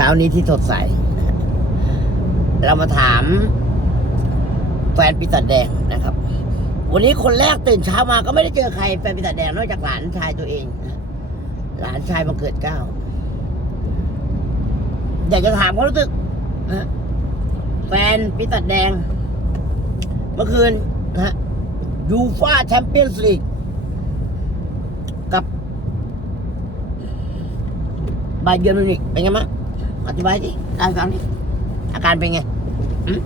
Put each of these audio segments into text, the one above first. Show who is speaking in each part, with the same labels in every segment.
Speaker 1: เช้านี้ที่สดใส เรามาถามแฟนปีศาจแดงนะครับ วันนี้คนแรกตื่นเช้ามาก็ไม่ได้เจอใครแฟนปีศาจแดงนอกจากหลานชายตัวเอง หลานชายบังเกิดเก้าอยากจะถามเขามรู้สึกนะแฟนปีศาจแดง เมื่อคืนนะฮะยูฟาแชมเปี้ยนส์ลีกกับ บาเยิร์มิวนิกเป็นไงมั้ง อธิบายสิได้ฟังดิอาการเป็นไงหืม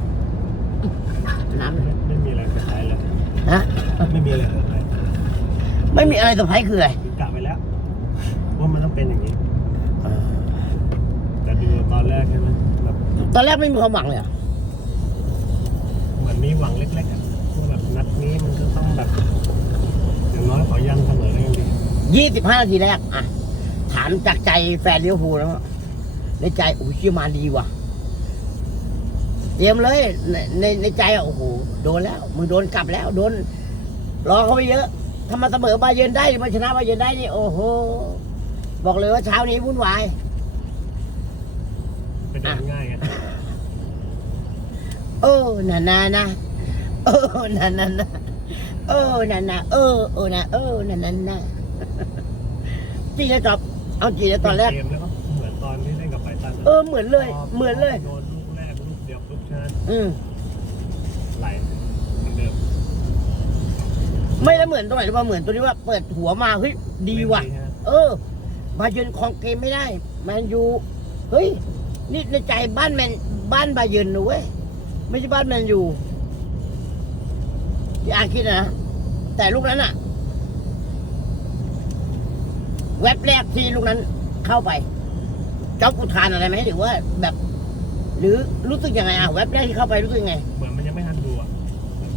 Speaker 1: น้ำ
Speaker 2: ไม่ไม่มีอะไรเซอร์ไพรส์เลย
Speaker 1: ฮะ
Speaker 2: ไม่มีอะไรเซอร์ไพรส์
Speaker 1: ไม่มีอะไรเซอร์ไพรส์คืออะไร
Speaker 2: กะไว้แล้ว ว่ามันต้องเป็นอย่างนี้แต่ดูตอนแรกใช่ไหมแบบ
Speaker 1: ตอนแรกไม่มีความหวังเลยเหรอ
Speaker 2: เหมือนมีหวังเล็กๆอะว่าแบบนัดนี้มันก็ต้องแบบอย่างน้อยขอยันเสมอก็ยังดี
Speaker 1: ยี่สิบห้านาทีแรกอะถามจากใจแฟนลิเวอร์พูลแล้ว ในใจโอ้ยเชื่อมาดีว่ะ เตรียมเลยในในในใจอะโอ้โหโดนแล้วมึงโดนกลับแล้วโดนรอเขาไปเยอะถ้ามาเสมอบาเยิร์นได้หรือมาชนะบาเยิร์นได้นี่โอ้โหบอกเลยว่าเช้านี้วุ่นวาย
Speaker 2: เป็นเดินง่ายไง
Speaker 1: เออนานานะเออนานานะเออนานาเออเออนะเออนานานะจริงนะจอบเอาจริงนะตอนแรก เออเหมือนเลย เหมือนเลย
Speaker 2: โดนลูกแรกลูกเดียวลูกชาติ
Speaker 1: อืม
Speaker 2: ไหลเหมือนเดิม
Speaker 1: ไม่แล้วเหมือนตรงไหนรู้ป่ะเหมือนตัวนี้ว่าเปิดหัวมาเฮ้ยดีว่ะ
Speaker 2: ไม่ฮ
Speaker 1: เออมาเยือนของเกมไม่ได้แมนยูเฮ้ยนี่ในใจบ้านแมนบ้านบาเยิร์นนะเว้ยไม่ใช่บ้านแมนยูที่อาคิดนะแต่ลูกนั้นอะเว็บแรกที่ลูกนั้นเข้าไป จ๊อบอุทานอะไรไหมหรือว่าแบบ หรือรู้สึกยังไงอะเว็บแรกที่เข้าไปรู้สึกยังไง
Speaker 2: เหมือนมันยังไม่ทันดูอะ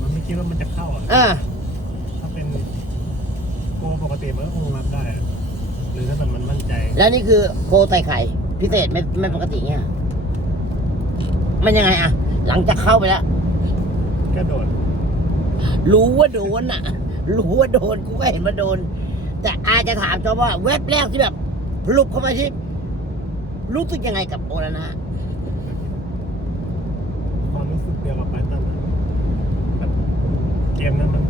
Speaker 2: มันไม่คิดว่ามันจะเข้าอะ
Speaker 1: อ่า
Speaker 2: ถ้าเป็นโกปกติมันก็คงรับได้อะหรือถ้าแต่มันมั่นใจ
Speaker 1: แล้วนี่คือโคใส่ไข่พิเศษไม่ไม่ปกติเงี้ยมันยังไงอะหลังจากเข้าไปแล้ว
Speaker 2: ก็โดน
Speaker 1: รู้ว่าโดนอะ รู้ว่าโดนกูก็เห็นว่าโดน แต่อาจะถามจอว่าเว็บแรกที่แบบพลุบเข้ามาที่ รู้สึกยังไงกับโอนานะ
Speaker 2: ความรู้สึกเดียวกับไบรตันอะแบบเกมนั้นมัน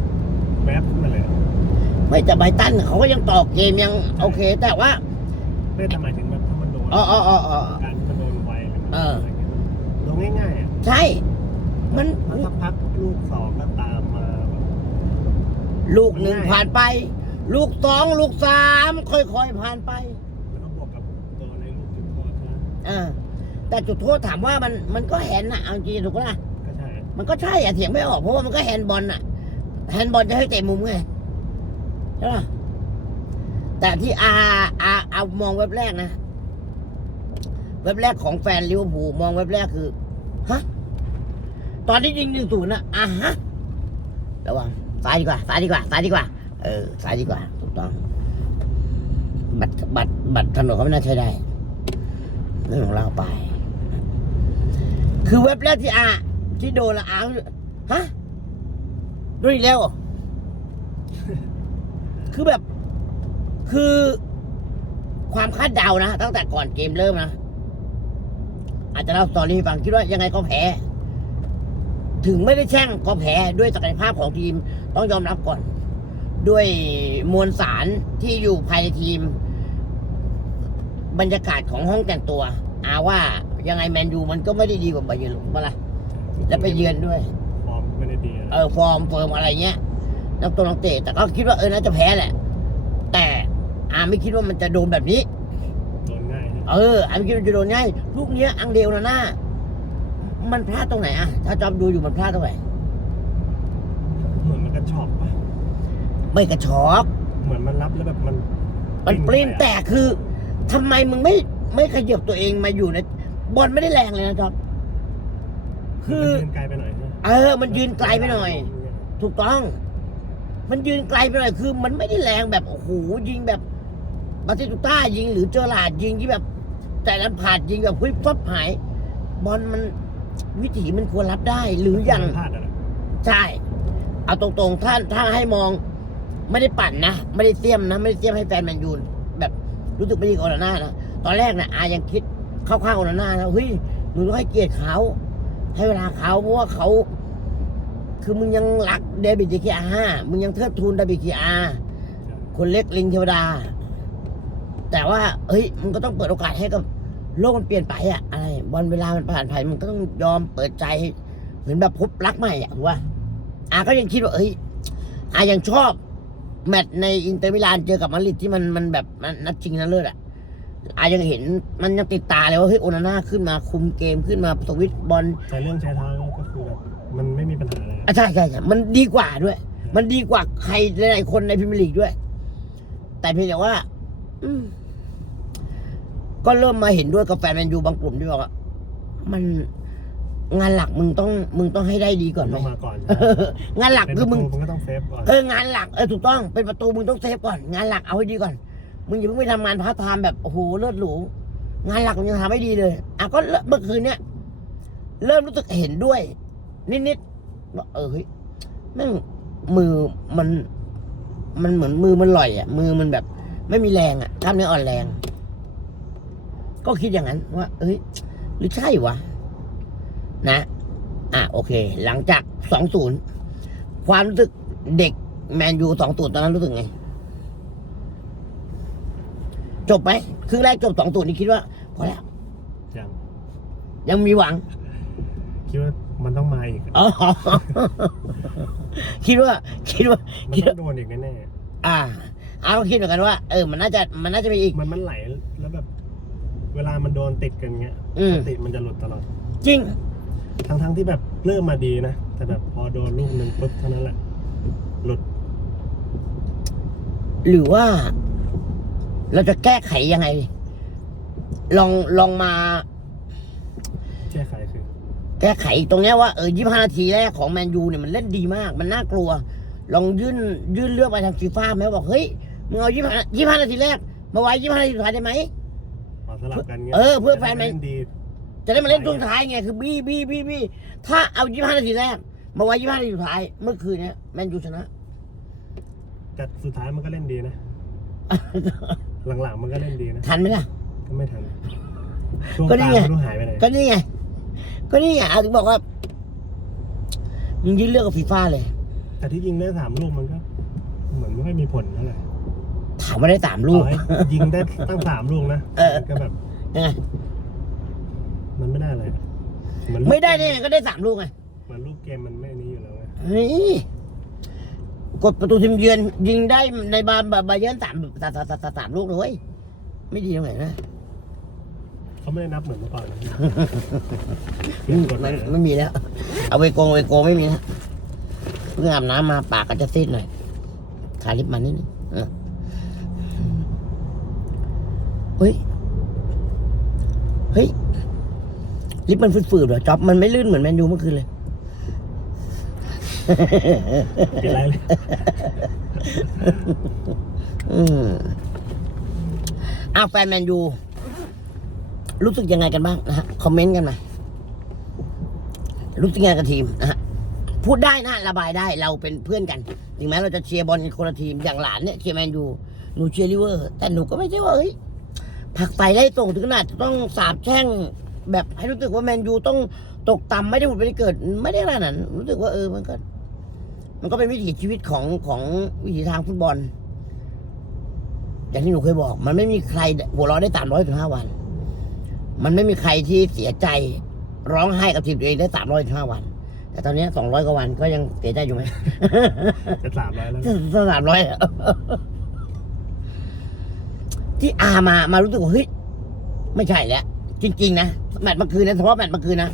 Speaker 2: แวบขึ้นมาเลยอะ
Speaker 1: ไม่แต่ไบรตันเขาก็ยังต่อเกมยังโอเค แต่ว่า
Speaker 2: ไม่แต่หมายถึงแบบถ้ามันโดน
Speaker 1: อ๋ออ๋ออ๋ออ๋อ
Speaker 2: การที่มันโดนไวหรือมัน
Speaker 1: เออ
Speaker 2: อะไรเงี้ยลงง่ายๆอะ
Speaker 1: ใช่ มัน
Speaker 2: แล้วสักพักลูกสองก็ตามมาแบบ
Speaker 1: ลูกหนึ่งผ่านไป ลูกสองลูกสามค่อยๆผ่านไป
Speaker 2: แล้วก็บวกกับตัวในลูกจุดโทษ นะ
Speaker 1: อ่าแต่จุดโทษถามว่ามันมันก็แฮนด์นะเอาจริงถูกปะล่ะ
Speaker 2: ก็ใช่
Speaker 1: มันก็ใช่อะเถียงไม่ออกเพราะว่ามันก็แฮนด์บอลอะแฮนด์บอลจะให้เตะมุมไงใช่ปะแต่ที่อาอาเอามองเว็บแรกนะเว็บแรกของแฟนลิเวอร์พูลมองเว็บแรกคือฮะตอนที่ยิงหนึ่งศูนย์นะอะฮะระวังซ้ายดีกว่าซ้ายดีกว่าซ้ายดีกว่า เออซ้ายดีกว่า ถูกต้อง บัตรบัตรบัตรถนนเขาไม่น่าใช้ได้ เรื่องของเราไป คือเว็บแรกที่อาที่โดนละอาฮะโดนอีกแล้วเหรอคือแบบ คือความคาดเดานะ ตั้งแต่ก่อนเกมเริ่มนะ อาจจะเล่าสตอรี่ให้ฟังคิดว่ายังไงก็แพ้ ถึงไม่ได้แช่งก็แพ้ด้วยศักยภาพของทีมต้องยอมรับก่อน ด้วยมวลสารที่อยู่ภายในทีม บรรยากาศของห้องแต่งตัว อาว่ายังไงแมนยูมันก็ไม่ได้ดีกว่าบาเยิร์นหรอกปะล่ะแล้วไปเยือนด้วย
Speaker 2: ฟอร์มก็ไม่ได้ดีอะ
Speaker 1: เออฟอร์มเฟิร์มอะไรเงี้ยนักตัวนักเตะแต่ก็คิดว่าเออน่าจะแพ้แหละ แต่อาไม่คิดว่ามันจะโดนแบบนี้
Speaker 2: โดนง่ายนะ
Speaker 1: เออ อาไม่คิดว่าจะโดนง่ายลูกเนี้ยอังเดลนะหน้า มันพลาดตรงไหนอะถ้าจอมดูอยู่มันพลาดตรงไหน
Speaker 2: เหมือนมันกระชอกปะ
Speaker 1: ไม่กระชอก
Speaker 2: เหมือนมันรับแล้วแบบมัน
Speaker 1: มันปริ้น
Speaker 2: ไปอะ
Speaker 1: แต่คือ ทำไมมึงไม่ไม่ขยับตัวเองมาอยู่ในบอลไม่ได้แรงเลยนะจอมคือ
Speaker 2: มันยืนไกลไปหน่อยนะ
Speaker 1: เออ มันยืนไกลไปหน่อย ถูกต้อง มันยืนไกลไปหน่อยคือ มันไม่ได้แรงแบบโอ้โหยิงแบบบาติสตุต้ายิงหรือเจอหลาดยิงที่แบบ แต่ละผาดยิงแบบเฮ้ยฟับหาย บอลมันวิถีมันควรรับได้ หรืออย่าง
Speaker 2: พลาดอะนะ
Speaker 1: ใช่ เอาตรงๆถ้าถ้าให้มอง ไม่ได้ปั่นนะ ไม่ได้เสียมนะ ไม่ได้เสียมให้แฟนแมนยูแบบ รู้สึกไม่ดีกับโอนาน่านะตอนแรกนะอายังคิดเข้าข้างโอนาน่านะเฮ้ยมึงต้องให้เกียรติเขาให้เวลาเขาเพราะว่าเขาคือมึงยังรักเดวิดเจคีอามึงยังเทิดทูนเดวิดเจคีอาคนเล็กลิงเทวดา แต่ว่าเฮ้ยมึงก็ต้องเปิดโอกาสให้กับโลกมันเปลี่ยนไปอะอะไรวันเวลามันผ่านไปมันก็ต้องยอมเปิดใจ เหมือนแบบพบรักใหม่อะถูกป่ะอาก็ยังคิดว่าเฮ้ยอายังชอบ แมตช์ในอินเตอร์มิลานเจอกับมาดริดที่มันมันแบบมันนัดชิงนัดเลิศอะอายังเห็นมันยังติดตาเลยว่าเฮ้ยโอนาน่าขึ้นมาคุมเกมขึ้นมาสวิตช์บอล
Speaker 2: แต่เรื่องใช้เท้าก็คือแบบมันไม่มีปัญหาอะไร
Speaker 1: อะใช่ใช่ใช่มันดีกว่าด้วย มันดีกว่าใครหลายๆคนในพรีเมียร์ลีกด้วย แต่เพียงแต่ว่า อืมก็เริ่มมาเห็นด้วยกับแฟนแมนยูบางกลุ่มที่บอกว่ามัน งานหลักมึงต้องมึงต้องให้ได้ดีก่อนไหม
Speaker 2: ต้องมาก่อน
Speaker 1: เอองานหลัก
Speaker 2: เป็น
Speaker 1: คือมึง
Speaker 2: ประตูมันก็ต้องเซฟก่อน
Speaker 1: เอองานหลักเออถูกต้องเป็นประตูมึงต้องเซฟก่อน งานหลักเอาให้ดีก่อน มึงอย่าเพิ่งไปทำงานพาร์ทไทม์แบบโอ้โหเลิศหรูงานหลักมึงยังทำไม่ดีเลยอะก็เมื่อคืนเนี้ยเริ่มรู้สึกเห็นด้วย นิดๆว่าเออเฮ้ยแม่งมือมัน มันเหมือนมือมันลอยอะ มือมันแบบ ไม่มีแรงอะกล้ามเนื้ออ่อนแรง ก็คิดอย่างนั้นว่า เอ้ย หรือใช่วะ นะ อะโอเค หลังจากสองศูนย์ความรู้สึกเด็กแมนยูสองศูนย์ตอนนั้นรู้สึกไง จบไหมครึ่งแรกจบสองศูนย์นี่คิดว่าพอแล้ว
Speaker 2: อย่าง
Speaker 1: ยังมีหวัง
Speaker 2: คิดว่ามันต้องมาอีก
Speaker 1: อ๋อคิดว่า คิดว่า
Speaker 2: มัน
Speaker 1: คิด
Speaker 2: ต้อ
Speaker 1: ว่า
Speaker 2: งโดนอีกแน่
Speaker 1: อ่า เอาก็คิดเหมือนกันว่า เออ มันน่าจะมันน่าจะมีอีก
Speaker 2: ๆมันมันไหลแล้วแบบ เวลามันโดนติดกันเงี้ย
Speaker 1: อืม
Speaker 2: สติมันจะหลุดตลอด
Speaker 1: จริง
Speaker 2: ทั้งทั้งๆที่แบบเริ่มมาดีนะ แต่แบบพอโดนลูกหนึ่งปุ๊บเท่านั้นแหละ หลุด
Speaker 1: หรือว่า เราจะแก้ไขยังไง ลองลองมา
Speaker 2: แก้ไขคือ
Speaker 1: แก้ไขตรงเนี้ยว่าเออยี่ห้านาทีแรกของแมนยูเนี่ยมันเล่นดีมาก มันน่ากลัว ลองยื่นยื่นเรื่องไปทางฟีฟ่าไหมบอกเฮ้ยมึงเอายี่ห้ายี่ห้านาทีแรก มาไว้ยี่ห้านาทีสุดท้ายได้ไหม
Speaker 2: พอสลับกันเงี้ย
Speaker 1: เออเพื่อแฟนแมน
Speaker 2: จะได้เล่ดี
Speaker 1: จะได้มาเล่นช่วงท้ายไงคือบี้บี้บี้บี้ถ้าเอายี่ห้านาทีแรก มาไว้ยี่ห้านาทีสุดท้าย เมื่อคืนเนี้ยแมนยูชนะ
Speaker 2: แต่สุดท้ายมันก็เล่นดีนะ หลังๆมันก็เล่นดีนะ
Speaker 1: ทันไหมล่ะ
Speaker 2: ก็ไม่ทันช่วง
Speaker 1: ก็
Speaker 2: ก
Speaker 1: นี่
Speaker 2: ลาง
Speaker 1: ไง
Speaker 2: ไม่รู้หายไปไหน
Speaker 1: ก็นี่ไง ก็นี่ไงเอาถึงบอกว่ามึงยื่นเรื่องกับฟีฟ่าเลย
Speaker 2: แต่ที่ยิงได้สามลูกมันก็ เหมือนไม่ค่อยมีผลเท่าไหร่
Speaker 1: ถามว่าได้สามลูก
Speaker 2: ต่อให้ยิงได้ตั้งสามลูกนะ
Speaker 1: เออ
Speaker 2: ก็แบบ
Speaker 1: ยังไง
Speaker 2: มันไม่ได้อะไรอะเหมือนลูก
Speaker 1: ไม่ได้ได้ไงก็ได้สามลูกไง
Speaker 2: เหมือนลูกเกมมันไม่นี้อยู่แล้วไง
Speaker 1: เฮ้ยกดประตูทีมเยือนยิงได้ในบาบาบาเยือนสามสามสามสามสามลูกเลยเว้ยไม่ดีตรงไหนนะ
Speaker 2: เขาไม่ได้นับเหมือนเมื่อก่อนนะ
Speaker 1: อืมไม่ไม่มีแล้ว เอาไปโกงไปโกงไม่มีนะเพิ่งอาบน้ำมาปากก็จะซีดหน่อยทาลิปมันนิดนึงเออเฮ้ยเฮ้ย ลิปมันฝืดๆเหรอจ๊อบมันไม่ลื่นเหมือนแมนยูเมื่อคืนเลย
Speaker 2: เป็นไรเลย
Speaker 1: อืมอ้าวแฟนแมนยู รู้สึกยังไงกันบ้างนะฮะคอมเมนต์กันมารู้สึกยังไงกับทีมนะฮะพูดได้นะระบายได้เราเป็นเพื่อนกันถึงแม้เราจะเชียร์บอลคนละทีมอย่างหลานเนี่ยเชียร์แมนยูหนูเชียร์ลิเวอร์ แต่หนูก็ไม่ใช่ว่าเฮ้ยผลักไฟไล่ส่งถึงขนาดจะต้องสาบแช่ง แบบให้รู้สึกว่าแมนยูต้องตกต่ำไม่ได้ผุดไม่ได้เกิด ไม่ได้ขนาดนั้นรู้สึกว่าเออมันก็ มันก็เป็นวิถีชีวิตของของวิถีทางฟุตบอล อย่างที่หนูเคยบอก มันไม่มีใครหัวเราะได้สามร้อยถึงห้าวัน มันไม่มีใครที่เสียใจร้องไห้กับทีมตัวเองได้สามร้อยถึงห้าวัน แต่ตอนนี้สองร้อยกว่าวันก็ยังเสียใจอยู่ไหม
Speaker 2: จะสามร้อยแล้ว
Speaker 1: สามร้อยที่อามามารู้สึกว่าเฮ้ยไม่ใช่แล้ว จริง ๆ นะแมตช์เมื่อคืนนะเฉพาะแมตช์เมื่อคืนนะ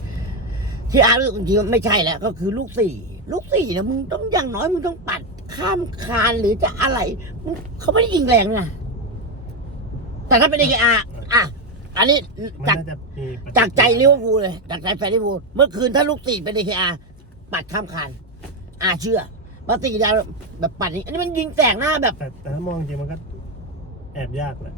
Speaker 1: ที่อารู้สึกจริงๆว่าไม่ใช่แล้ว ก็คือลูกสี่ลูกสี่นะมึงต้องอย่างน้อยมึงต้องปัดข้ามคานหรือจะอะไรมึงเขาไม่ได้ยิงแรงนะแต่ถ้าเป็นเออาอะอันนี้
Speaker 2: มัน
Speaker 1: จาก
Speaker 2: น่าจะมีปฏิ
Speaker 1: จากใจลิเวอร์พูลเลยจากใจแฟนลิเวอร์พูลเมื่อคืนถ้าลูกสี่เป็นเออาปัดข้ามคานอ่าเชื่อปกติดาวแบบปัดนี้อันนี้มันยิงแสงหน้าแบบ
Speaker 2: แต่แต่ถ้ามองจริงมันก็แอบยากแหละ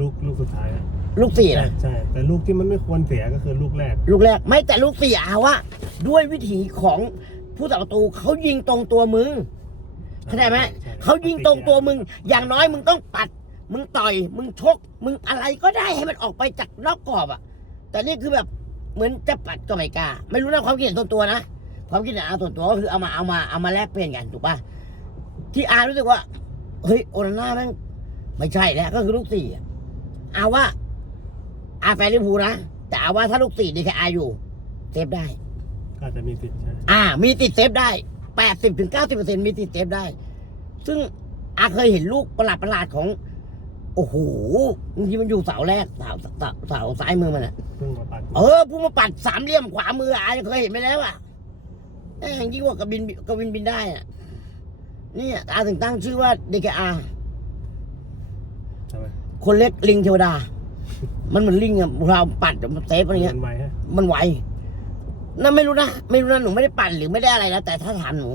Speaker 2: ลูกลูกสุดท้ายอะ
Speaker 1: ลูกสี่
Speaker 2: ใช่
Speaker 1: นะ
Speaker 2: ใช่ แต่ลูกที่มันไม่ควรเสียก็คือลูกแรก
Speaker 1: ลูกแรกไม่แต่ลูกสี่อาว่าด้วยวิถีของผู้ตัดประตูเขายิงตรงตัวมึงเข้าใจไหม
Speaker 2: ใช่
Speaker 1: เขายิงตรงตัวมึง อย่างน้อยมึงต้องปัด มึงต่อย มึงชก มึงอะไรก็ได้ให้มันออกไปจากนอกกรอบอะ แต่นี่คือแบบเหมือนจะปัดก็ไม่กล้าไม่รู้นะความคิดเห็นส่วนตัวนะความคิดเห็นอาส่วนตัวก็คือเอามาเอามาเอามาแลกเปลี่ยนกันถูกป่ะที่อารู้สึกว่าเฮ้ยโอนาน่าแม่งไม่ใช่แล้วก็คือลูกสี่อะ เอาว่าอาแฟนลิเวอร์พูลนะแต่เอาว่าถ้าลูกสี่ดีแค่อาอยู่เซฟได้
Speaker 2: ก็อาจจะมีสิทธิ์ใช่
Speaker 1: อ่า มีติดเซฟได้แปดสิบถึงเก้าสิบเปอร์เซ็นมีติดเซฟได้ ซึ่งอาเคยเห็นลูกประหลาดประหลาดๆของ โอ้โหบางทีมันอยู่เสาแรกเสาเสาเสาซ้ายมือมันอะ
Speaker 2: เพิ่งมาปัด
Speaker 1: เออพุ่งมาปัดสามเหลี่ยมขวามืออาเคยเห็นไปแล้วอะแม่งยิ่งกว่ากระบินกระวินบินได้อะเนี่ยอาถึงตั้งชื่อว่าเดกอา
Speaker 2: ใช่ไหม
Speaker 1: คนเล็กลิงเทวดา มันเหมือนลิงอะเราปัดมันเซฟอะไรเงี้ย
Speaker 2: มันไวฮะ
Speaker 1: มันไหวนั่นไม่รู้นะ ไม่รู้นะ หนูไม่ได้ปั่นหรือไม่ได้อะไรนะ แต่ถ้าถามหนู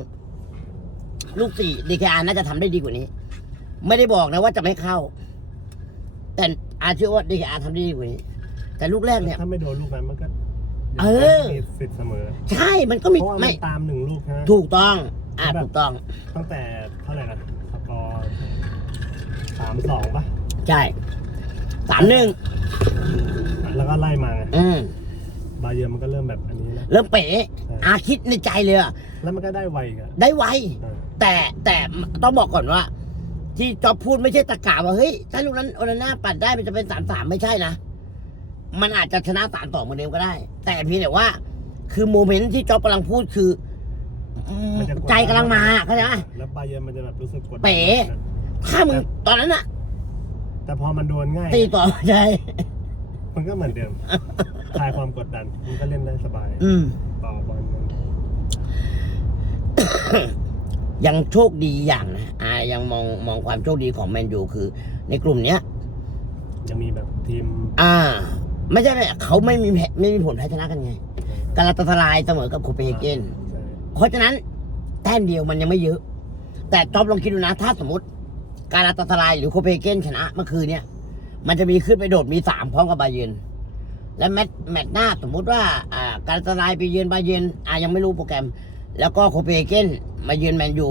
Speaker 1: ลูกสี่ดีแคอาน่าจะทำได้ดีกว่านี้ ไม่ได้บอกนะว่าจะไม่เข้า แต่อาเชื่อว่าดีแคอาทำได้ดีกว่านี้ แต่ลูกแรกเนี่ย
Speaker 2: ถ้าไม่โดนลูกนั้นมันก็
Speaker 1: เออ
Speaker 2: มีสิทธิ์เสมอ
Speaker 1: ใช่ มันก็มี
Speaker 2: เพราะว่ามั
Speaker 1: ไม่
Speaker 2: นตามหนึ่งลูกนะ
Speaker 1: ถูกต้อง อ่าถูกต้อง
Speaker 2: ตั้งแต่เท่าไหร่นะสกอร์สามสองป่ะ
Speaker 1: ใช่สามหนึ่ง
Speaker 2: แล้วก็ไล่มาไง
Speaker 1: อืม
Speaker 2: บาเยอร์มันก็เริ่มแบบอันนี้นะ
Speaker 1: เริ่มเป๋อาคิดในใจเลยอะ
Speaker 2: แล้วมันก็ได้ไวอีกอะ
Speaker 1: ได้ไว
Speaker 2: เออ
Speaker 1: แต่แต่ต้องบอกก่อนว่า ที่จอบพูดไม่ใช่ตะกาว่าเฮ้ยถ้าลูกนั้นโอนาน่าปัดได้มันจะเป็นสามสามไม่ใช่นะ มันอาจจะชนะสามต่อเหมือนเดิมก็ได้ แต่เพียงแต่ว่า คือโมเมนต์ที่จอบกำลังพูดคืออืม
Speaker 2: มันจะกด
Speaker 1: ใจกำลังมาเข้าใจไหม
Speaker 2: แล้วบาเยอร์มันจะแบบรู้สึกกดดัน
Speaker 1: เป๋
Speaker 2: นะ
Speaker 1: ถ้ามึงตอนนั้นอะ
Speaker 2: แต่พอมันโดนง่าย
Speaker 1: ตีต่อใช่
Speaker 2: มันก็เหมือนเดิม คลายความกดดัน มันก็เล่นได้สบาย
Speaker 1: อืม
Speaker 2: ต่อบอลมัน
Speaker 1: ยังโชคดีอย่างนะอายังมองมองความโชคดีของแมนยูคือ ในกลุ่มเนี้ย
Speaker 2: จะมีแบบทีม
Speaker 1: อ่า ไม่ใช่ไม่เขาไม่มีแพ้ไม่มีผลแพ้ชนะกันไงกาลาตาสลายเสมอกับโคเปนเฮเกน
Speaker 2: ใช่
Speaker 1: เพราะฉะนั้นแต้มเดียวมันยังไม่เยอะ แต่จอบลองคิดดูนะ ถ้าสมมติ การาตาสลายหรือโคเปเกนชนะเมื่อคืนเนี่ย มันจะมีขึ้นไปโดดมีสามพร้อมกับบาเยนและแมตช์แมตช์หน้าสมมุติว่าอ่าการาตาสลายไปเยือนบาเยนอ่ายังไม่รู้โปรแกรม แล้วก็โคเปเกนมาเยือนแมนยู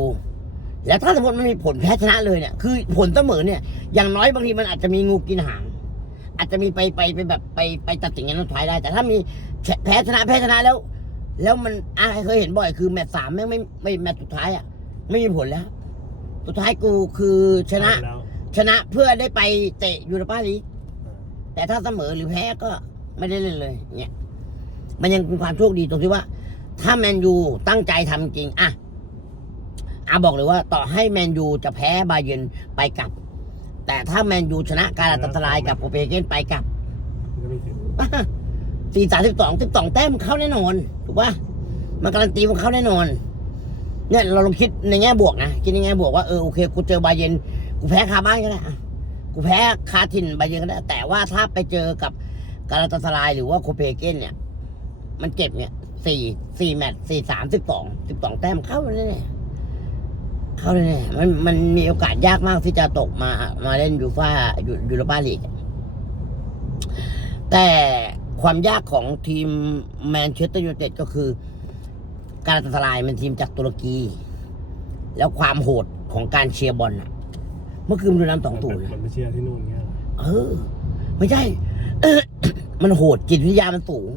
Speaker 1: แล้วถ้าสมมติมันมีผลแพ้ชนะเลยเนี่ย คือผลเสมอเนี่ย อย่างน้อยบางทีมันอาจจะมีงูกินหาง อาจจะมีไปไปไปแบบไปไปตัดสินกันสุดท้ายได้ แต่ถ้ามีแพ้ชนะแพ้ชนะแล้ว แล้วมันอาเคยเห็นบ่อยคือแมตช์สามแม่งไม่ไม่แมตช์สุดท้ายอะไม่มีผลแล้ว สุดท้ายกูคือชนะ
Speaker 2: แล้ว
Speaker 1: ชนะเพื่อได้ไปเตะยูโรปาลีก
Speaker 2: อ่า
Speaker 1: แต่ถ้าเสมอหรือแพ้ก็ไม่ได้เล่นเลยเนี่ยมันยังเป็นความโชคดีตรงที่ว่า ถ้าแมนยูตั้งใจทำจริงอะอาบอกเลยว่าต่อให้แมนยูจะแพ้บาเยร์นไปกลับ แต่ถ้าแมนยูชนะการาตาสลายกับโคเปนเฮเกนไปกลับ
Speaker 2: มันก็มีสิทธิ์
Speaker 1: สี่สามสิบสองสิบสองแต้มเข้าแน่นอน ถูกป่ะมันการันตีมันเข้าแน่นอน เนี่ยเราลองคิดในแง่บวกนะคิดในแง่บวกว่าเออโอเคกูเจอบาเยนกูแพ้คาบ้านก็ได้อะกูแพ้คาทินบาเยนก็ได้ แต่ว่าถ้าไปเจอกับการาตาสลายหรือว่าโคเปเกนเนี่ย มันเก็บเนี่ยสี่สี่แมตช์สี่สามสิบสองสิบสองแต้มเข้าแน่ๆเข้าแน่ๆมันมันมีโอกาสยากมากที่จะตกมามาเล่นยูฟ่ายูยูโรปาลีกแต่ความยากของทีมแมนเชสเตอร์ยูไนเต็ดก็คือ การตัดสลายเป็นทีมจากตุรกี แล้วความโหดของการเชียร์บอลน่ะ เมื่อคืนมันดูน้ำสอง
Speaker 2: มัน
Speaker 1: ตู
Speaker 2: เป็น
Speaker 1: น
Speaker 2: มันไปเชียร์ที่นู่นเงี้ยเหรอ
Speaker 1: เออ ไม่ใช่ มันโหดจิตวิทยามันสูง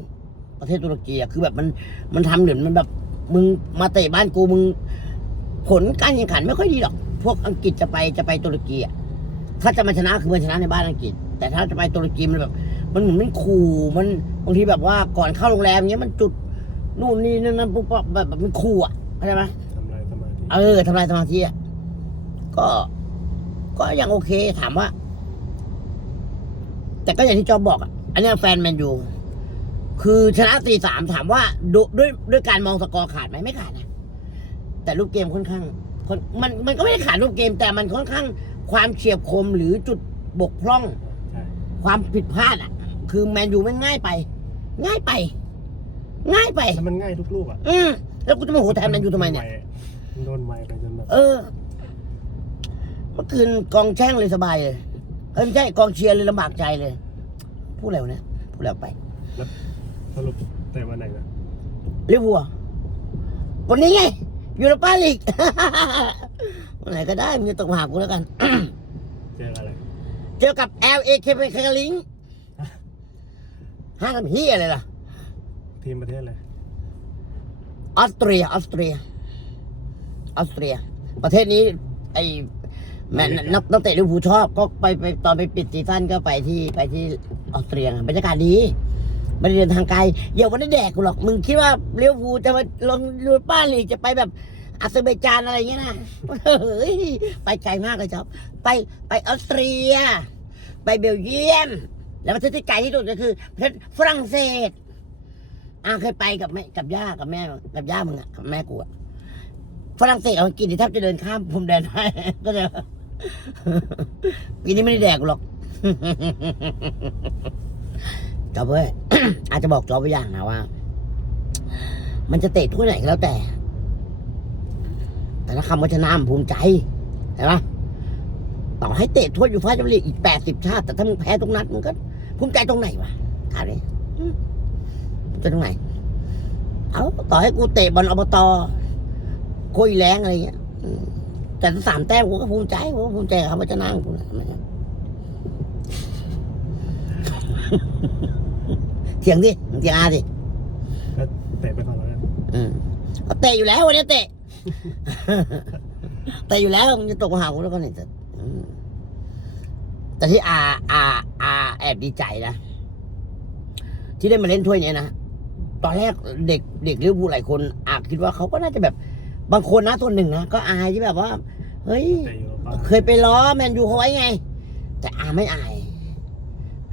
Speaker 1: ประเทศตุรกีอะคือแบบมันมันทำเหมือนมันแบบ มึงมาเตะบ้านกูมึง ผลการแข่งขันไม่ค่อยดีหรอก พวกอังกฤษจะไปจะไปตุรกีอะถ้าจะมาชนะคือมันชนะในบ้านอังกฤษ แต่ถ้าจะไปตุรกีมันแบบ มันเหมือนมันขู่มันบางทีแบบว่าก่อนเข้าโรงแรมเงี้ยมันจุด นู่นนี่นั่นนั่นปุ๊บปั๊บแบบแบบมันขู่อะเข้าใจไหม
Speaker 2: ทำลายสมาธิ
Speaker 1: เออทำลายสมาธิอะก็ ก็ยังโอเคถามว่า แต่ก็อย่างที่จอมบอกอะอันเนี้ยแฟนแมนยูคือชนะสี่สามถามว่าดด้วยด้วยการมองสกอร์ขาดไหมไม่ขาดนะแต่รูปเกมค่อนข้างค่อนมันมันก็ไม่ได้ขาดรูปเกม แต่มันค่อนข้างความเฉียบคมหรือจุดบกพร่อง
Speaker 2: ใช่
Speaker 1: ความผิดพลาดอะ คือแมนยูมันง่ายไป ง่ายไป ง่ายไป
Speaker 2: แล้วมันง่ายทุกลูกอะ
Speaker 1: อืมแล้วกูจะมาโหแทนแมนยูทำไมเนี่ย
Speaker 2: มันโดนไวไปจนแบบ
Speaker 1: เออ เมื่อคืนกองแช่งเลยสบายเลยเออไม่ใช่กองเชียร์เลยลำบากใจเลย พูดแล้วเนี่ยพูดแล้วไป
Speaker 2: สรุปแต่วันไหนนะ
Speaker 1: ลิเวัวร์พูลวันนี้ไงยูโรปาลีก วันไหนก็ได้มึงจะตกมาหากูแล้วกัน
Speaker 2: เจออะไร
Speaker 1: เเจอกับ LA เคเปคาลิงห้าทำเฮียอะไรล่ะ
Speaker 2: ทีมประเทศอะไร
Speaker 1: ออสเตรียออสเตรียออสเตรีย ประเทศนี้ ไอแมนนักนักเตะลิเวอร์พูลชอบก็ไปไปตอนไปปิดซีซั่นก็ไปที่ไปที่ออสเตรียบรรยากาศดีไม่ได้เดินทางไกลอย่าวันนี้แดกกูหรอก มึงคิดว่าลิเวอร์พูลจะมาลงยูโรป้าลีกจะไปแบบอาเซอร์ไบจานอะไรอย่างเงี้ยนะเฮ้ยไปไกลมากเลยครับไปไปออสเตรีย ไปเบลเยียม แล้วประเทศที่ไกลที่สุดก็คือประเทศฝรั่งเศส อ่าเคยไปกับแม่กับย่ากับแม่ กับย่ามึงอะกับแม่กูอะฝรั่งเศสเอากินที่แทบจะเดินข้ามพรมแดนได้ก็เลยปีนี้ไม่ได้แดกหรอกจอบเว้ยอาจจะบอกจอบไปอย่างนะว่า มันจะเตะทั่วไหนก็แล้วแต่ แต่ถ้าคำว่าชนะมันภูมิใจเห็นปะต่อให้เตะทั่วอยู่ฟ้าจะเรียกอีกแปดสิบชาติ แต่ถ้ามึงแพ้ทุกนัดมันก็ภูมิใจตรงไหนวะถามเลย อืมภูมิใจตรงไหน เอาต่อให้กูเตะบอลอบตโคยแรงอะไรเงี้ยอืมแต่ถ้าสามแต้มกูก็ภูมิใจกูก็ภูมิใจกับคำว่าชนะของกูนะเถียงดิมึงเถียงอาดิ
Speaker 2: ก็เตะไปก่อนแล้วกัน
Speaker 1: อืมก็เตะอยู่แล้ววันนี้เตะเตะอยู่แล้วมึงจะตกมาหากูแล้วก็เนี่ยแต่อืมแต่ที่อาอาอาแอบดีใจนะที่ได้มาเล่นถ้วยเนี้ยนะ ตอนแรกเด็กเด็กลิเวอร์พูลหลายคนอาคิดว่าเขาก็น่าจะแบบบางคนนะส่วนหนึ่งนะก็อายที่แบบว่า เฮ้ย
Speaker 2: เตะยูโรป้า
Speaker 1: เคยไปล้อแมนยูเขาไว้ไง แต่อาไม่อาย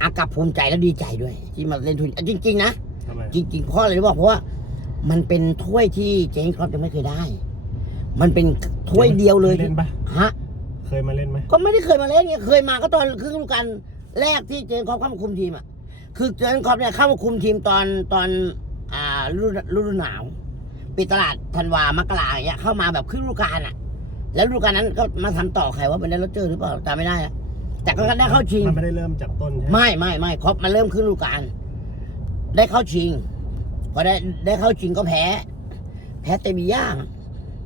Speaker 1: อากลับภูมิใจและดีใจด้วย ที่มาเล่นทุนจริง ๆ นะ
Speaker 2: ทำไม
Speaker 1: จริงๆเพราะอะไรรู้ป่ะเพราะว่ามันเป็นถ้วยที่เจนครอปยังไม่เคยได้ มันเป็นถ้วยเดียวเลย
Speaker 2: เล่นปะ
Speaker 1: ฮะ
Speaker 2: เคยมาเล่นไหม
Speaker 1: ก็ไม่ได้เคยมาเล่นไงเคยมาก็ตอนครึ่งฤดูกาลแรกที่เจนครอปเข้ามาคุมทีมอะคือเจนครอปเนี่ยเข้ามาคุมทีมตอนตอนอ่า ฤดูฤดูหนาว ปิดตลาดธันวามกราอย่างเงี้ยเข้ามาแบบครึ่งฤดูกาลอะ แล้วฤดูกาลนั้นก็มาทำต่อใครว่าเป็นได้รถเจอหรือเปล่าจำไม่ได้อะแต่ก็ได้เข้าชิง
Speaker 2: มันไม่ได้เริ่มจากต้นใช่ไหม
Speaker 1: ไม่ไม่ไม่ครบมาเริ่มครึ่งฤดูกาลได้เข้าชิงพอได้ได้เข้าชิงก็แพ้ แพ้เตบิย่า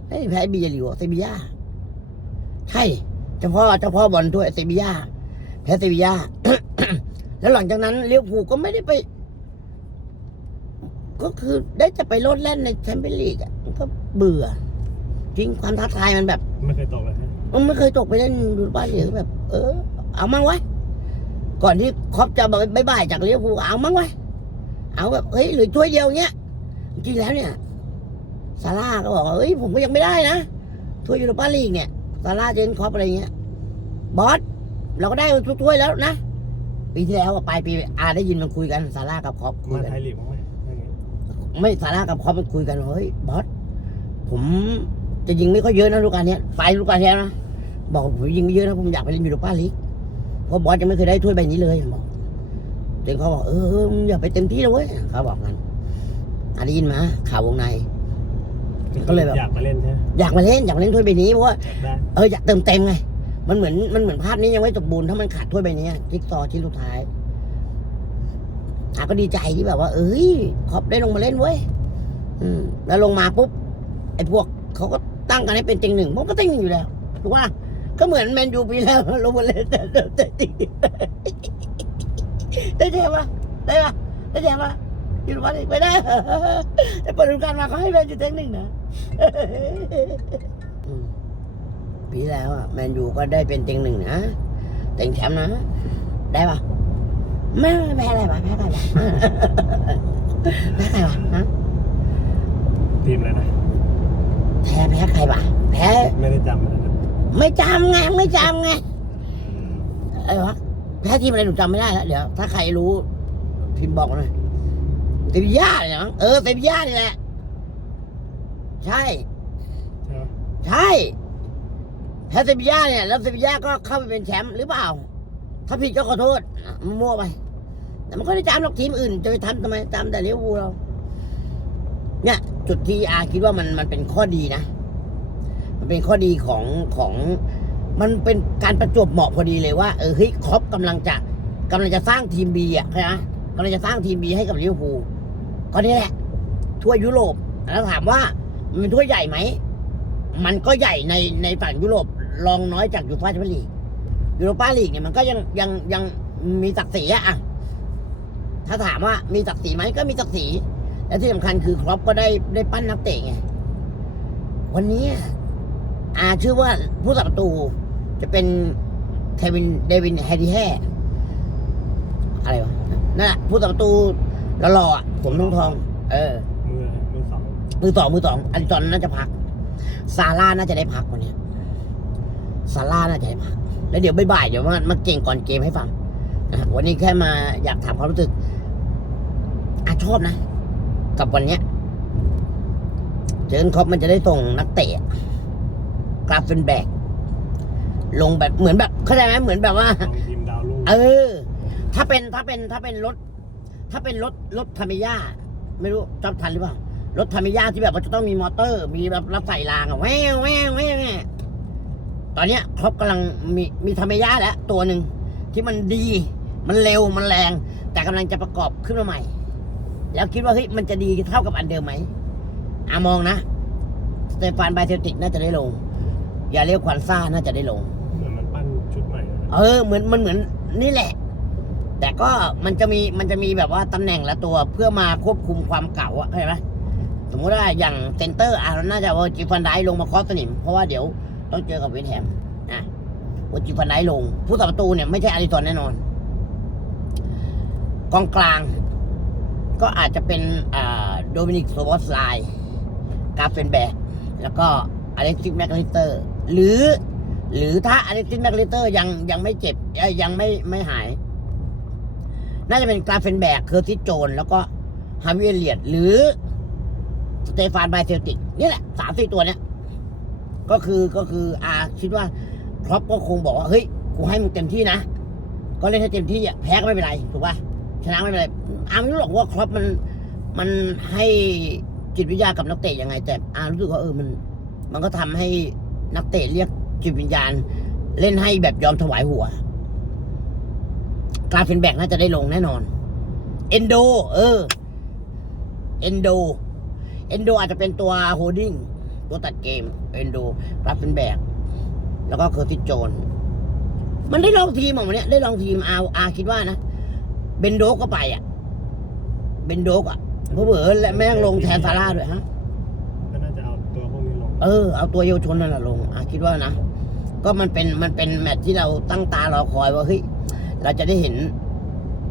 Speaker 1: ไอ้ยแพ้บียาริวเตบิย่าใช่เจ้าพ่อเจ้าพ่อบอลถ้วยเตบิย่าแพ้เตบิย่าแล้วหลังจากนั้นเลี้ยวภูลก็ไม่ได้ไป ก็คือได้จะไปโลดแล่นในแชมเปี้ยนลีกอะมันก็เบื่อจริงความท้าทายมันแบบ
Speaker 2: ไม่เคยตกเลยฮะ
Speaker 1: มันไม่เคยตกไปเล่นยูโรป้าลีกแบบ เออ เอามั่งไว้ ก่อนที่ครอปจะบอกบายบายจากเลี้ยวภูลเอามั่งไว้เอาแบบเฮ้ยเหรือถ้วยเดียวเงี้ยจริงๆแล้วเนี่ยซาร่าก็บอกว่าเฮ้ยผมก็ยังไม่ได้นะถ้วยยูโรป้าลีกเนี่ยซาร่าเจนครอปอะไรเงี้ย บอสเราก็ได้ทุกถ้วยแล้วนะ ปีที่แล้วอะปลายปีอาได้ยินมันคุยกันซาร่ากับครอปคุย
Speaker 2: มา
Speaker 1: กัน
Speaker 2: ไทยลีกบ้างไหมอย่างงี้
Speaker 1: ไม่สาระกับคอปมันคุยกันเฮ้ยบอสผมจะยิงไม่ค่อยเยอะนะลูกการเนี้ยไปลูกการเนี้ยนะบอกผมยิงไม่เยอะนะผมอยากไปเล่นยูโรป้าลีกเพราะบอสยังไม่เคยได้ถ้วยใบนี้เลยบอกเด็กเขาบอกเออเออมึงอย่าไปเต็มที่เลยเว้ยเขาบอกกันอาได้ยินมาข่าววงในก็เลยแบบ
Speaker 2: อยากมาเล่นใช่ไหม
Speaker 1: อยากมาเล่นอยากมาเล่นถ้วยใบนี้เพราะว่า
Speaker 2: อยากได้
Speaker 1: เอออยากเติมเต็มไงมันเหมือนมันเหมือนภาพนี้ยังไม่สมบูรณ์ถ้ามันขาดถ้วยใบนี้จิ๊กซอว์ชิ้นสุดท้าย อาก็ดีใจที่แบบว่า เอ้ยคอปได้ลงมาเล่นเว้ยอืม แล้วลงมาปุ๊บไอ้พวกเขาก็ตั้งกันให้เป็นเต็งหนึ่งผมก็เต็งหนึ่งอยู่แล้วถูกป่ะก็เหมือนแมนยูปีแล้วลงมาเล่นแต่แต่ติได้แชมปะได้ปะได้แชมปะอยู่วันอีกไม่ได้แต่เปิดฤดูกาลมาเขาให้แมนยูเต็งหนึ่งนะปีแล้วอะแมนยูก็ได้เป็นเต็งหนึ่งนะเต็งแชมป์นะ ได้ปะ ไม่ไม่แพ้อะไรปะแพ้ใครปะแพ้ใครปะฮะ
Speaker 2: ทีมอะไรนะ
Speaker 1: แพ้แพ้ใครปะแพ้
Speaker 2: ไม่ได้จำเลยนะ
Speaker 1: ไม่จำไงไม่จำไงไอ้วะแพ้ทีมอะไรหนูจำไม่ได้แล้วเดี๋ยวถ้าใครรู้พิมพ์บอกหน่อยเซบีย่าเนี่ยมั้งเออเซบีย่านี่แหละใช่
Speaker 2: ใช่
Speaker 1: แพ้เซบีย่าเนี่ยแล้วเซบีย่าก็เข้าไปเป็นแชมป์หรือเปล่า ถ้าผิดก็ขอโทษมั่วไป แต่มันก็ได้จำหรอกทีมอื่น จะไปทำทำไมจำแต่เลี้ยวภูเรา เนี่ย จุดที่อาคิดว่ามันมันเป็นข้อดีนะ มันเป็นข้อดีของของ มันเป็นการประจวบเหมาะพอดีเลยว่าเออเฮ้ยคอปกำลังจะกำลังจะสร้างทีมบีอะใช่ไหมกำลังจะสร้างทีมบีให้กับลิเวอร์พูลก็นี่แหละทั่วยุโรปแล้วถามว่ามันเป็นถ้วยใหญ่ไหม มันก็ใหญ่ในในฝั่งยุโรปรองน้อยจากยูฟ่าแชมเปี้ยนลีกยูโรปาลีกเนี่ยมันก็ยังยังยังมีศักดิ์ศรีอะอะ ถ้าถามว่ามีศักดิ์ศรีไหมก็มีศักดิ์ศรีและที่สำคัญคือครอปก็ได้ได้ปั้นนักเตะไงวันนี้อะอาเชื่อว่าผู้สับประตู จะเป็นเควินเดวินแฮร์ดิแฮอะไรวะนั่นแหละผู้สับประตูหล่อๆอะผมทองทองๆเออ
Speaker 2: มือมือสอง
Speaker 1: มือสองมือสองอดิจอนน่าจะพักซาร่าน่าจะได้พักวันเนี้ยซาร่าน่าจะได้พักแล้วเดี๋ยวบ่ายๆเดี๋ยวมามาเก่งก่อนเกมให้ฟังนะครับวันนี้แค่มาอยากถามความรู้สึกอา ชอบนะ กับวันเนี้ยเจอร์นครอปมันจะได้ส่งนักเตะกราฟเฟนแบก ลงแบบเหมือนแบบเข้าใจไหมเหมือนแบบว่า
Speaker 2: ลองทีมดาวรุ่ง
Speaker 1: เออ ถ้าเป็นถ้าเป็นถ้าเป็นรถ ถ้าเป็นรถรถทามิยาไม่รู้จำทันหรือเปล่ารถทามิยาที่แบบว่าจะต้องมีมอเตอร์ มีแบบรับใส่รางอะแววแววแววแววตอนเนี้ยครอปกำลังมีมีทามิยาแล้วตัวหนึ่งที่มันดี มันเร็วมันแรง แต่กำลังจะประกอบขึ้นมาใหม่ แล้วคิดว่าเฮ้ยมันจะดีเท่ากับอันเดิมไหมอามองนะสเตฟานไบเซลติกน่าจะได้ลง อย่าเรียกควันซ่าน่าจะได้ลง
Speaker 2: เหมือนมันปั้นชุดใหม่นะ
Speaker 1: เออเหมือนมันเหมือนนี่แหละ แต่ก็มันจะมีมันจะมีแบบว่าตำแหน่งละตัวเพื่อมาควบคุมความเก่าอะเข้าใจไหมสมมติว่าอย่างเซนเตอร์อะน่าจะว่าจิฟันไดลงมาคอสสนิม เพราะว่าเดี๋ยวต้องเจอกับเวสต์แฮมนะว่าจิฟันไดลง ผู้สับประตูเนี่ยไม่ใช่อาริสันแน่นอน กองกลาง ก็อาจจะเป็นโดมินิกโซบอสไลกาเฟนแบกแล้วก็อเล็กซิสแมคคาลิเตอร์ หรือ หรือถ้าอเล็กซิสแมคคาลิเตอร์ยังยังไม่เจ็บ ยังไม่ไม่หาย น่าจะเป็นกาเฟนแบกเคอร์ติโจน แล้วก็ฮาวิเอเลียดหรือสเตฟานไบเซลติกนี่แหละสามสี่ตัวเนี้ย ก็คือก็คืออาคิดว่าครอปก็คงบอกว่า เฮ้ย กูให้มึงเต็มที่นะ ก็เล่นให้เต็มที่อะแพ้ก็ไม่เป็นไร ถูกป่ะ ชนะไม่เป็นไรอาไม่รู้หรอกว่าครอปมันมันให้จิตวิทยากับนักเตะยังไง แต่อารู้สึกว่าเออมัน มันก็ทำให้นักเตะเรียกจิตวิญญาณ เล่นให้แบบยอมถวายหัวกราฟินแบกน่าจะได้ลงแน่นอน เอนโด เออ เอนโด เอนโดอาจจะเป็นตัวโฮดดิ้งตัวตัดเกม เอนโดกราฟินแบกแล้วก็เคอร์ติโจน มันได้ลองทีมอะวันเนี้ยได้ลองทีมอาอาคิดว่านะ เบนโดกก็ไปอะ เบนโดกอะเพอเผลอๆและแม่งลงแทนซาร่าด้วยฮะ
Speaker 2: ก็น่าจะเอาตัวพวกนี้ลง
Speaker 1: เออเอาตัวเยาวชนนั่นแหละลงอาคิดว่านะ ก็มันเป็นมันเป็นแมตช์ที่เราตั้งตารอคอยว่าเฮ้ยเราจะได้เห็น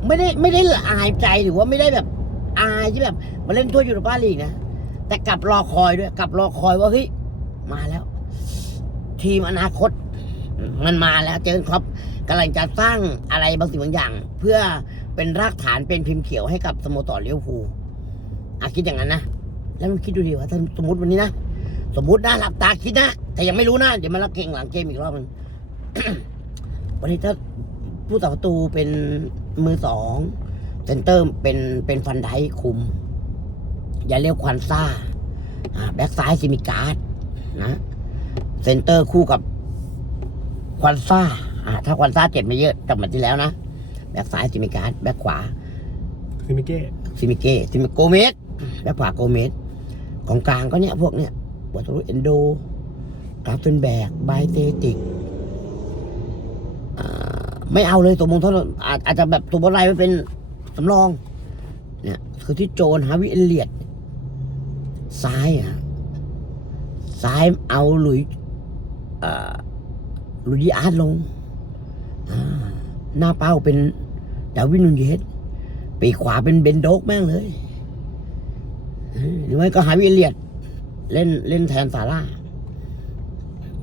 Speaker 1: ไม่ได้ไม่ได้ละอายใจหรือว่าไม่ได้แบบอายที่แบบมาเล่นทั่วยูโรปาลีกนะแต่กลับรอคอยด้วยกลับรอคอยว่าเฮ้ยมาแล้ว ทีมอนาคต มันมาแล้วเจอครับกำลังจะสร้างอะไรบางสิ่งบางอย่าง เพื่อ เป็นรากฐานเป็นพิมพ์เขียวให้กับสโมสรเลี้ยวภูอาคิดอย่างนั้นนะ แล้วมันคิดดูดิว่าถ้าสมมติวันนี้นะ สมมตินะหลับตาคิดนะ แต่ยังไม่รู้นะ เดี๋ยวมารับเกงหลังเกมอีกรอบหนึงวันนี้ถ้าผู้ต่อประตูเป็นมือสองเซนเตอร์เป็นเป็นฟันไดคุม อย่าเรียกควันซ่าอ่าแบ็กซ้ายซิมิการ์ดนะเซนเตอร์คู่กับควันซ่าอ่าถ้าควันซ่าเจ็บไม่เยอะจากแมตช์ที่แล้วนะ แบ็กซ้ายซิมิการ์ดแบ็กขวา
Speaker 2: ซิมิเก้
Speaker 1: ซิมิเก้ซิมิโกเมสแบ็คขวาโกเมสของกลางก็เนี่ยพวกเนี่ยบัวทะลุเอนโดกราฟเฟนแบกไบเตติกอ่าไม่เอาเลยตัวมงทดอาจอาจจะแบบตัวบอลไลน์ไปเป็นสำรอง เนี่ย คือที่โจนฮาวิเอเลียดซ้ายอะซ้ายเอาหลุยเอ่อหลุยดีอาร์ตลงอ่าหน้าเป้าเป็น ดาวินนูนเยสปีกขวาเป็นเบนโดกแม่งเลยเออหรือไม่ก็หาวิเลียด เล่นเล่นแทนซาร่า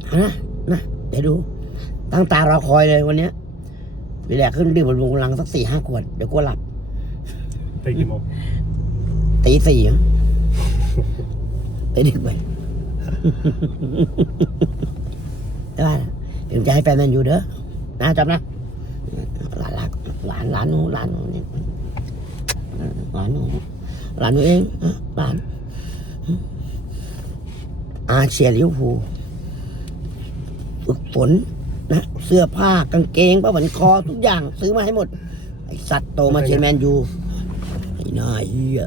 Speaker 1: เอานะนะเดี๋ยวดู ตั้งตารอคอยเลยวันเนี้ยวิเลียดขึ้นดื่มบนวงกำลังสักสี่ห้าขวด เดี๋ยวกูหลับ
Speaker 2: ตีกี่โมง
Speaker 1: ตีสี่อะไปดึกไปได้ป่ะเดี๋ยวจะให้แฟนแมนอยู่เด้อนะจำนะหลานรัก หลานหลานหนูหลานหนูนี่หลานหนูหลานหนูเองอะหลานอาเชียร์ลิเวอร์พูลฝึกฝนนะเสื้อผ้ากางเกงผ้าพันคอทุกอย่าง ซื้อมาให้หมด ไอสัตว์โตมาเชียร์แมนยูไอ้หน้าเฮีย